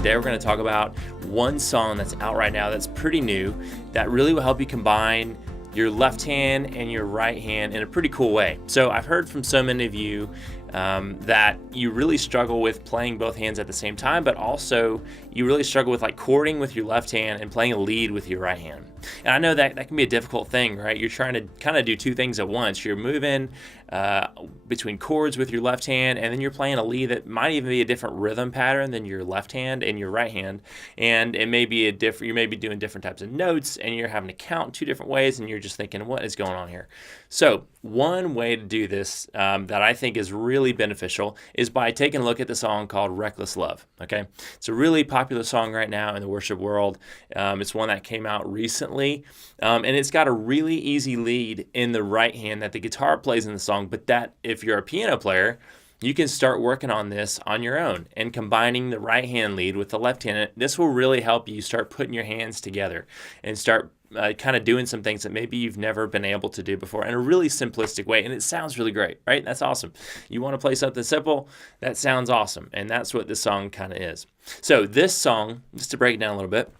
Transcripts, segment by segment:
today we're going to talk about one song that's out right now that's pretty new that really will help you combine your left hand and your right hand in a pretty cool way. So I've heard from so many of you that you really struggle with playing both hands at the same time, but also you really struggle with like chording with your left hand and playing a lead with your right hand. And I know that can be a difficult thing, right? You're trying to kind of do two things at once. You're moving between chords with your left hand, and then you're playing a lead that might even be a different rhythm pattern than your left hand and your right hand. And it may be you may be doing different types of notes, and you're having to count two different ways, and you're just thinking, what is going on here? So one way to do this that I think is really beneficial is by taking a look at the song called Reckless Love, okay? It's a really popular song right now in the worship world. It's one that came out recently, and it's got a really easy lead in the right hand that the guitar plays in the song, but that if you're a piano player, you can start working on this on your own and combining the right hand lead with the left hand. This will really help you start putting your hands together and start kind of doing some things that maybe you've never been able to do before in a really simplistic way. And it sounds really great, right? That's awesome. You want to play something simple? That sounds awesome. And that's what this song kind of is. So this song, just to break it down a little bit,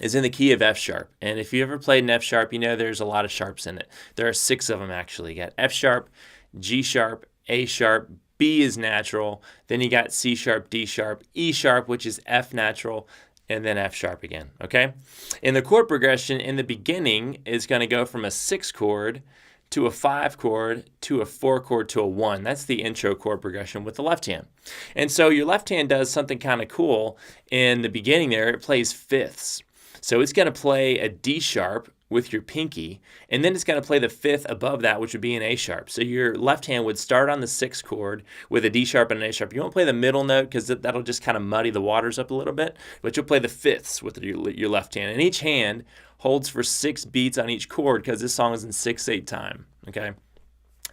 is in the key of F sharp. And if you ever played an F sharp, you know there's a lot of sharps in it. There are 6 of them actually. You got F sharp, G sharp, A sharp, B is natural, then you got C sharp, D sharp, E sharp, which is F natural, and then F sharp again, okay? And the chord progression in the beginning is going to go from a 6 chord to a 5 chord to a 4 chord to a 1. That's the intro chord progression with the left hand. And so your left hand does something kind of cool in the beginning there. It plays fifths. So it's going to play a D sharp with your pinky, and then it's going to play the 5th above that, which would be an A sharp. So your left hand would start on the 6th chord with a D sharp and an A sharp. You won't play the middle note because that'll just kind of muddy the waters up a little bit, but you'll play the 5ths with your left hand. And each hand holds for 6 beats on each chord because this song is in 6/8 time, okay?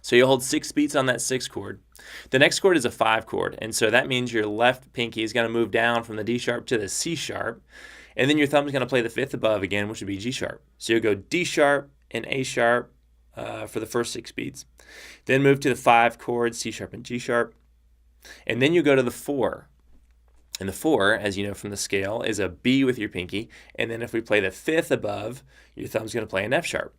So you'll hold 6 beats on that 6th chord. The next chord is a 5 chord, and so that means your left pinky is going to move down from the D sharp to the C sharp, and then your thumb is going to play the 5th above again, which would be G sharp. So you'll go D sharp and A sharp for the first 6 beats. Then move to the 5 chords, C sharp and G sharp. And then you go to the 4. And the 4, as you know from the scale, is a B with your pinky. And then if we play the 5th above, your thumb's going to play an F sharp.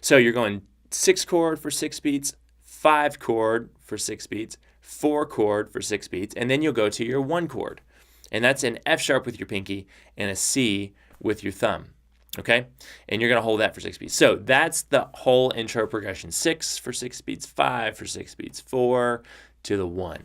So you're going 6 chord for 6 beats, 5 chord for 6 beats, 4 chord for 6 beats, and then you'll go to your 1 chord. And that's an F sharp with your pinky and a C with your thumb, okay? And you're going to hold that for 6 beats. So that's the whole intro progression. 6 for 6 beats, 5 for 6 beats, 4 to the 1.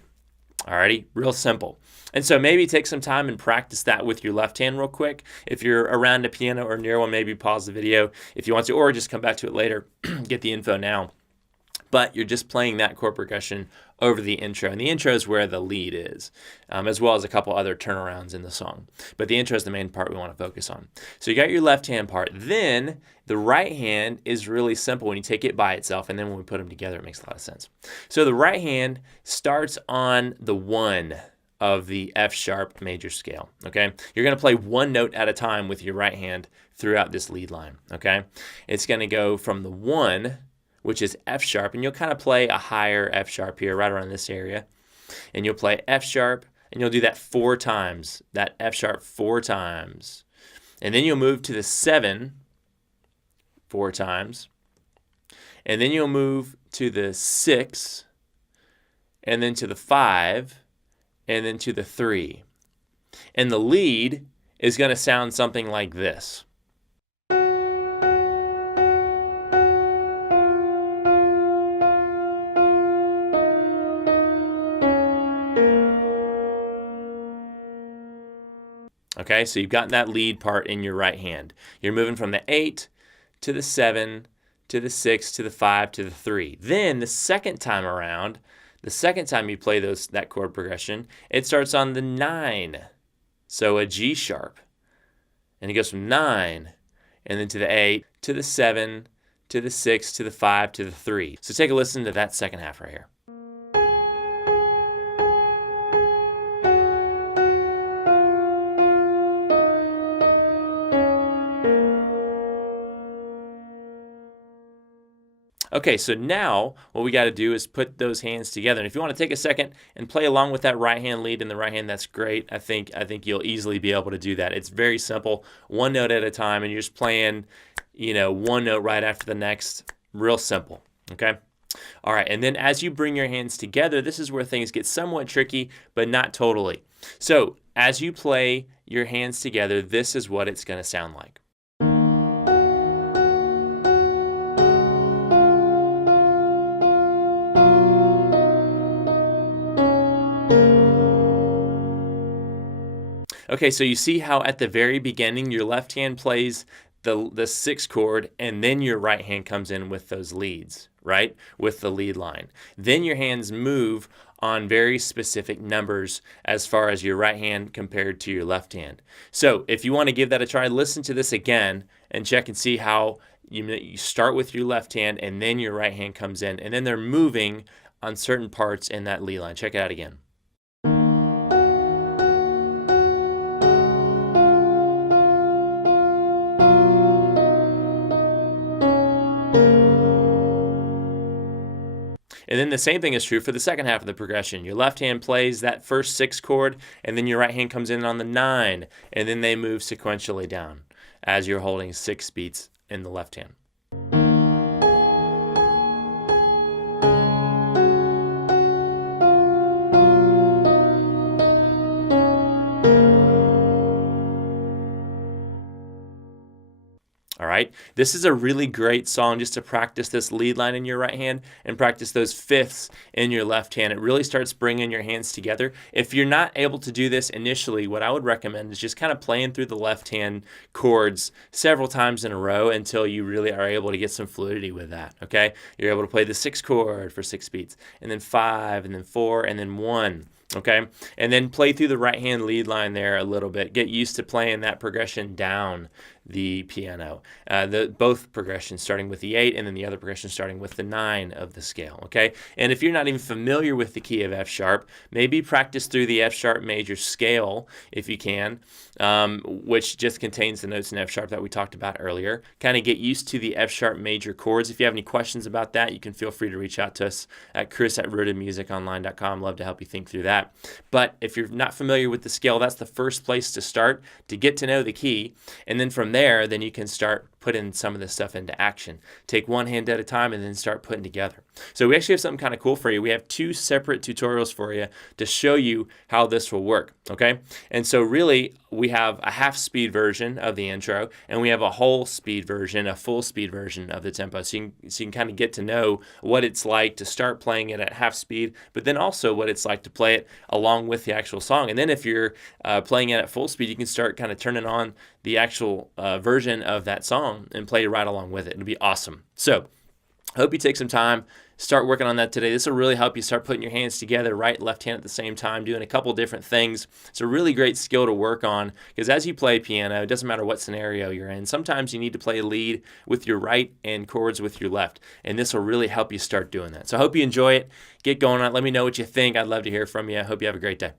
Alrighty, real simple. And so maybe take some time and practice that with your left hand real quick. If you're around a piano or near one, maybe pause the video if you want to, or just come back to it later, get the info now. But you're just playing that chord progression over the intro. And the intro is where the lead is, as well as a couple other turnarounds in the song. But the intro is the main part we want to focus on. So you got your left hand part. Then the right hand is really simple when you take it by itself, and then when we put them together, it makes a lot of sense. So the right hand starts on the 1 of the F sharp major scale, okay? You're going to play 1 note at a time with your right hand throughout this lead line, okay? It's going to go from the 1, which is F sharp, and you'll kind of play a higher F sharp here, right around this area. And you'll play F sharp, and you'll do that 4 times, that F sharp 4 times. And then you'll move to the 7 4 times. And then you'll move to the 6, and then to the 5, and then to the 3. And the lead is going to sound something like this. Okay, so you've got that lead part in your right hand. You're moving from the 8 to the 7 to the 6 to the 5 to the 3. Then the second time around, the second time you play that chord progression, it starts on the 9. So a G sharp. And it goes from 9 and then to the 8 to the 7 to the 6 to the 5 to the 3. So take a listen to that second half right here. Okay, so now what we got to do is put those hands together. And if you want to take a second and play along with that right hand lead in the right hand, that's great. I think you'll easily be able to do that. It's very simple, one note at a time, and you're just playing, one note right after the next. Real simple, okay? All right, and then as you bring your hands together, this is where things get somewhat tricky, but not totally. So as you play your hands together, this is what it's going to sound like. Okay, so you see how at the very beginning your left hand plays the sixth chord, and then your right hand comes in with those leads, right? With the lead line. Then your hands move on very specific numbers as far as your right hand compared to your left hand. So if you want to give that a try, listen to this again and check and see how you start with your left hand and then your right hand comes in, and then they're moving on certain parts in that lead line. Check it out again. And then the same thing is true for the second half of the progression. Your left hand plays that first 6 chord, and then your right hand comes in on the 9, and then they move sequentially down as you're holding 6 beats in the left hand. All right, this is a really great song just to practice this lead line in your right hand and practice those fifths in your left hand. It really starts bringing your hands together. If you're not able to do this initially, what I would recommend is just kind of playing through the left hand chords several times in a row until you really are able to get some fluidity with that, okay? You're able to play the 6th chord for 6 beats, and then 5, and then 4, and then 1. Okay, and then play through the right hand lead line there a little bit. Get used to playing that progression down the piano. Both progressions starting with the 8 and then the other progression starting with the 9 of the scale. Okay, and if you're not even familiar with the key of F sharp, maybe practice through the F sharp major scale if you can, which just contains the notes in F sharp that we talked about earlier. Kind of get used to the F sharp major chords. If you have any questions about that, you can feel free to reach out to us at chris@rootedmusiconline.com. Love to help you think through that. But if you're not familiar with the scale, that's the first place to start to get to know the key. And then from there, then you can start putting some of this stuff into action. Take one hand at a time and then start putting together. So we actually have something kind of cool for you. We have 2 separate tutorials for you to show you how this will work, okay? And so really, we have a half-speed version of the intro, and we have a whole speed version, a full-speed version of the tempo. So you can kind of get to know what it's like to start playing it at half speed, but then also what it's like to play it along with the actual song. And then if you're playing it at full speed, you can start kind of turning on the actual version of that song and play right along with it. It'll be awesome. So I hope you take some time, start working on that today. This will really help you start putting your hands together, right and left hand at the same time, doing a couple different things. It's a really great skill to work on because as you play piano, it doesn't matter what scenario you're in. Sometimes you need to play a lead with your right and chords with your left, and this will really help you start doing that. So I hope you enjoy it. Get going on it. Let me know what you think. I'd love to hear from you. I hope you have a great day.